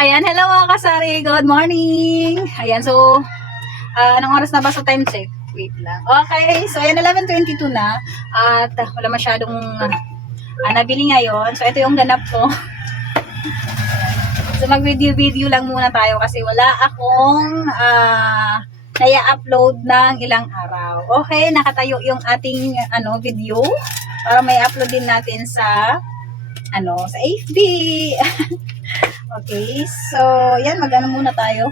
Ayan, hello mga kasari. Good morning. Ayan, so, anong oras na ba sa time check? Wait lang. Okay, so ayan, 11:22 na. At wala masyadong nabili ngayon. So, ito yung ganap ko. So, mag-video-video lang muna tayo kasi wala akong naya-upload ng ilang araw. Okay, nakatayo yung ating video para may upload din natin sa sa FB. Okay, so yan, mag-ano muna tayo.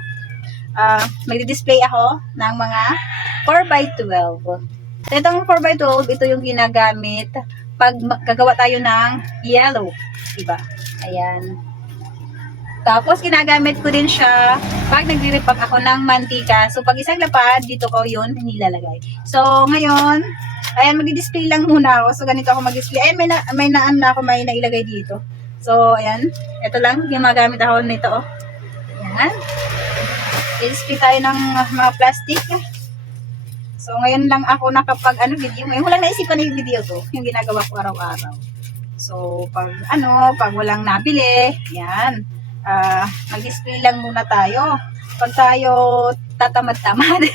Mag-display ako ng mga 4x12. So, itong 4x12, ito yung ginagamit pag gagawa tayo ng yellow. Diba? Ayan. Tapos, ginagamit ko din siya pag nagre-repack ako ng mantika. So, pag isang lapad, dito ko yun nilalagay. So, ngayon, ayan, mag-display lang muna ako. So, ganito ako mag-display. Ayan, may nailagay dito. So, ayan. Ito lang, gumagamit ako nito. Ayan. I-display tayo ng mga plastic. So, ngayon lang ako video. Ngayon ko lang naisipan yung video to. Yung ginagawa ko araw-araw. So, pag walang nabili, ayan. Mag-display lang muna tayo. Pag tayo tatamad-tamad.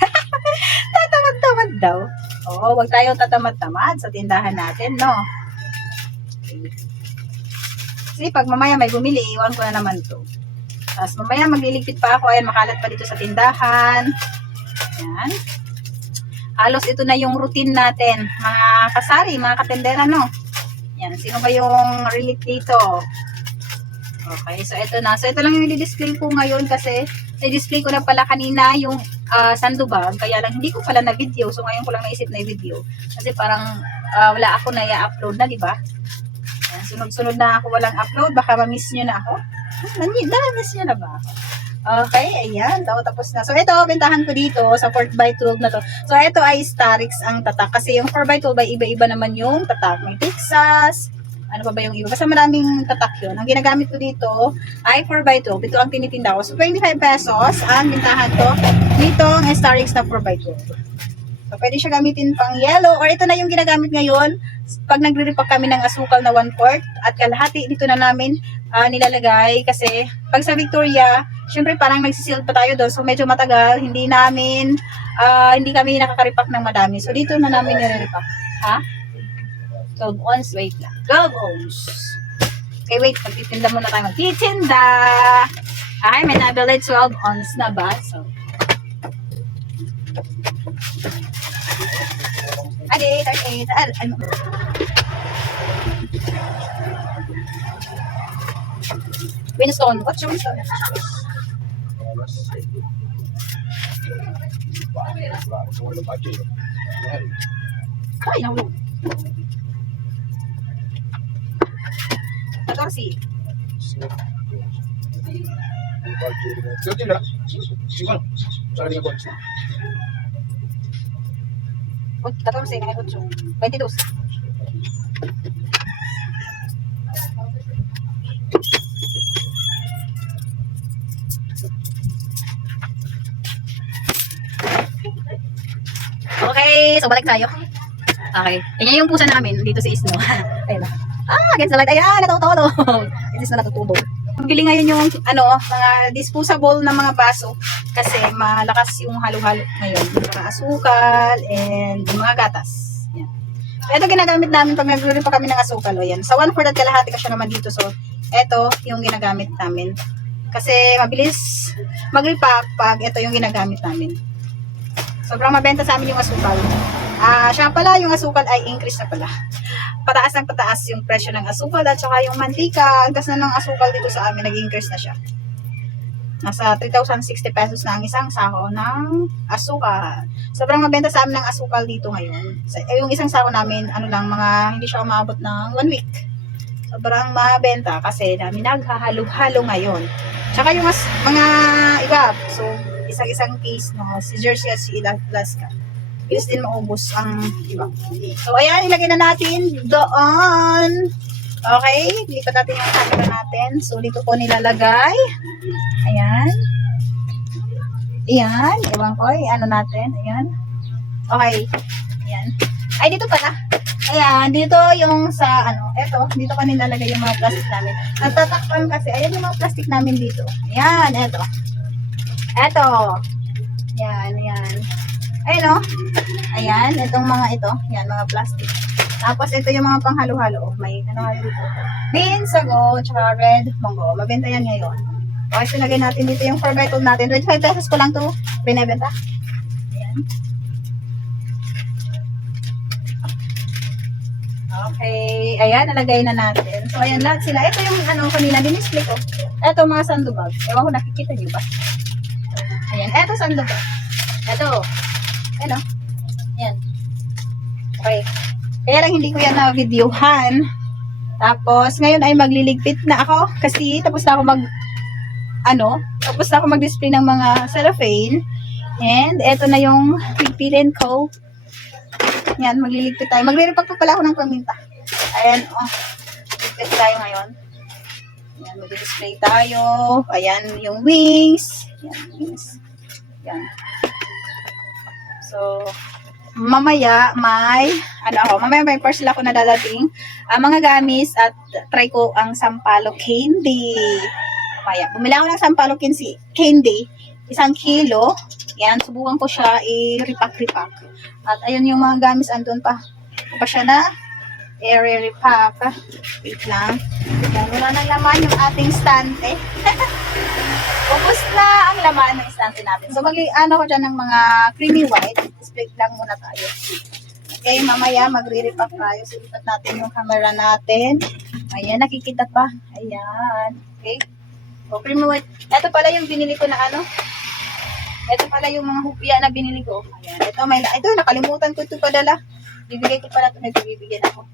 Tatamad-tamad daw. Oo, wag tayo tatamad-tamad sa tindahan natin, no? Okay. Kasi pag mamaya may bumili, iwan ko na naman to. Tapos mamaya magliligpit pa ako. Ayan, makalat pa dito sa tindahan. Ayan. Halos ito na yung routine natin. Mga kasari, mga katendera, no? Ayan, sino ba yung relate dito? Okay, so ito na. So ito lang yung i-display ko ngayon kasi i-display ko na pala kanina yung sandubag. Kaya lang hindi ko pala na video. So ngayon ko lang naisip na video. Kasi parang wala ako na i-upload na, di ba? Sunod-sunod na ako walang upload. Baka ma-miss nyo na ako. Na-miss nyo na ba ako? Okay, ayan. Tapos na. So ito, bentahan ko dito sa 4x12 na to. So ito ay Starix ang tatak. Kasi yung 4x12 ay iba-iba naman yung tatak. May Texas. Ano pa ba yung iba? Basta maraming tatak yun. Ang ginagamit ko dito ay 4x12. Ito ang tinitinda ko. So, 25 pesos ang bintahan ko dito ang Starix na 4x12. So, pwede siya gamitin pang yellow. Or ito na yung ginagamit ngayon pag nagre-repack kami ng asukal na 1/4 at kalahati dito na namin nilalagay. Kasi pag sa Victoria, syempre parang nagsisil pa tayo doon. So, medyo matagal. Hindi kami nakaka-repack ng madami. So, dito na namin nire-repack. Ha? 12 ounce, wait lang. 12 ounce. Okay, wait. Magtitinda muna tayo. Magtitinda! Ay, may nabili 12 ounce na ba? So, adi, 38. Ano? Winston. What's your Winston? Ay, no. 14. Uy, 14, kaya 8. 22. Okay, so balik tayo. Okay. Yan yung pusa namin dito sa Isno. Ayun na. Against the light. Ayan, natutulog. This is na natutulog. Pagpili ngayon yung mga disposable na mga baso kasi malakas yung halo-halo ngayon. Mga asukal and mga gatas. Yan. So, ito ginagamit namin pag nagre pa kami ng asukal. O yan. Sa 1/4 at kalahati kasi naman dito. So, ito yung ginagamit namin. Kasi mabilis mag-repack pag ito yung ginagamit namin. Sobrang mabenta sa amin yung asukal. Siya pala, yung asukal ay increase na pala. Pataas ng pataas yung presyo ng asukal at saka yung mantika. Ang gas na ng asukal dito sa amin, nag-increase na siya. Nasa 3,060 pesos na ang isang sako ng asukal. Sobrang mabenta sa amin ng asukal dito ngayon. Yung isang sako namin, hindi siya umabot ng 1 week. Sobrang mabenta kasi namin naghahalo-halo ngayon. Tsaka yung mga iba, so isang case, si Jersey at si Alaska. Bilis din maubos ang iba. So, ayan, ilagay na natin doon. Okay, lipat natin yung camera natin. So, dito ko nilalagay. Ayan. Ayan, ewan ko, natin. Ayan. Okay. Ayan. Ay, dito pala. Ayan, dito yung sa, eto, dito ka nilalagay yung mga plastic namin. Natatakpan kasi, ayan yung mga plastic namin dito. Ayan, eto. Eto. Ayan, ayan. Ayun, oh. Ayan, itong mga ito. Ayan, mga plastic. Tapos, ito yung mga panghalo-halo. May, dito. Beans, sago, tsaka red munggo. Mabenta yan ngayon. Okay, sinagay natin dito yung 4x2 natin. 25 pesos ko lang to binibenta. Ayan. Okay. Ayan, nalagay na natin. So, ayan lahat sila. Ito yung kanina, dinisplay ko. Ito, mga sandubag. Ewan ko, nakikita niyo ba? Ayan. Ito, sandubag. Ito. Ayan, oh. Ayan. Okay. Kaya lang hindi ko yan na-videohan. Tapos, ngayon ay magliligpit na ako. Kasi, tapos na ako tapos na ako mag-display ng mga cellophane. And, ito na yung pigpilin ko. Yan, magliligpit tayo. Magre-repack pa pala ako ng paminta. Ayan, oh. Ligpit tayo ngayon. Ayan, mag-display tayo. Ayan, yung wings. Ayan, wings. Ayan. So, mamaya may parcel ako na dadating. Mga gamis at try ko ang sampalok candy. Mamaya, bumila ako ng sampalok candy. 1 kilo. Yan, subukan ko siya i-repack. At ayun yung mga gamis andun pa. Pa siya na i-repack. Wait lang. Yan, wala nang laman yung ating stante. Ubus na ang laman ng stante natin. So, ko dyan ng mga creamy white. Split lang muna tayo. Okay, mamaya magre-repack tayo. Silipat natin yung camera natin. Ayan, nakikita pa. Ayan. Okay. So, creamy white. Ito pala yung binili ko na Ito pala yung mga hupya na binili ko. Ayan. Ito, nakalimutan ko ito padala. Bibigay ko pala ito. May bibigyan ako.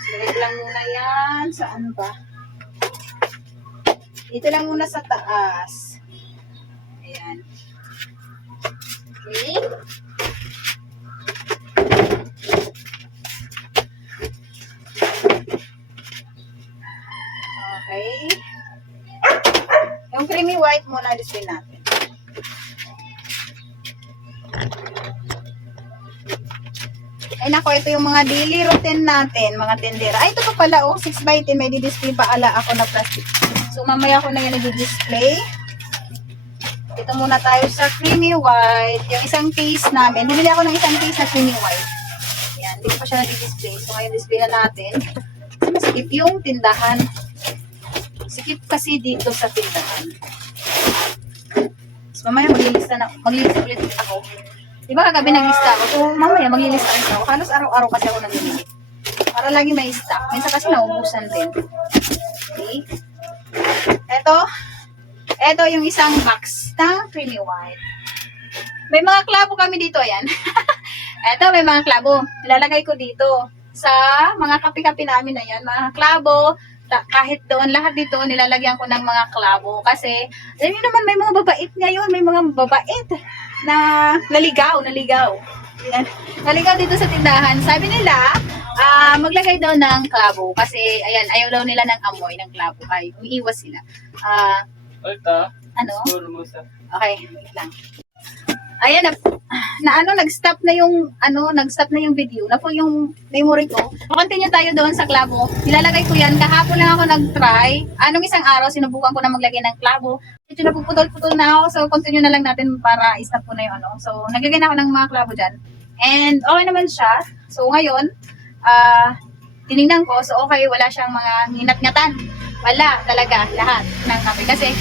So, lagay ko lang muna yan. Sa ano ba? Dito lang muna sa taas. Ayan. Okay. Okay. Yung creamy white muna display natin. Ay nako, ito yung mga daily routine natin, mga tendera. Ay, ito pa pala, 6x10, may di-display pa ala ako na plastic. So, mamaya ko na yan nag-display. Dito muna tayo sa creamy white. Yung isang case namin, bibili ako ng isang case na creamy white. Yan, hindi ko pa siya nag-display. So, ngayon display na natin. Kasi masikip yung tindahan. Sikip kasi dito sa tindahan. So, mamaya maglilista ulit ako. Diba kagabi nag-lista ako? So, mamaya maglilista ulit ako. Halos araw-araw kasi ako nag-lista. Para lagi may stock. Minsan kasi naubusan din. Okay. Ito yung isang box ng creamy white. May mga klabo kami dito, ayan. Ito, may mga klabo. Nilalagay ko dito sa mga kape-kape namin na yan. Mga klabo, kahit doon, lahat dito, nilalagyan ko ng mga klabo. Kasi, alam niyo naman, may mga babait ngayon. May mga babait na naligaw. Yan. Naligaw dito sa tindahan. Sabi nila, maglagay daw ng klabo. Kasi, ayan, ayaw daw nila ng amoy ng klabo. Ay, umiiwas sila. Ano? Okay, wait lang. Ayan, nag-stop na yung video. Na po yung memory ko. Continue tayo doon sa klabo. Nilalagay ko yan. Kahapon lang ako nag-try. Anong isang araw, sinubukan ko na maglagay ng klabo. Medyo napuputol-putol na ako. So, continue na lang natin para i-stop ko na yung So, naglagay na ako ng mga klabo dyan. And, okay naman siya. So, ngayon, tinignan ko. So, okay, wala siyang mga nginat-ngatan. Wala talaga, lahat ng kape. Kasi,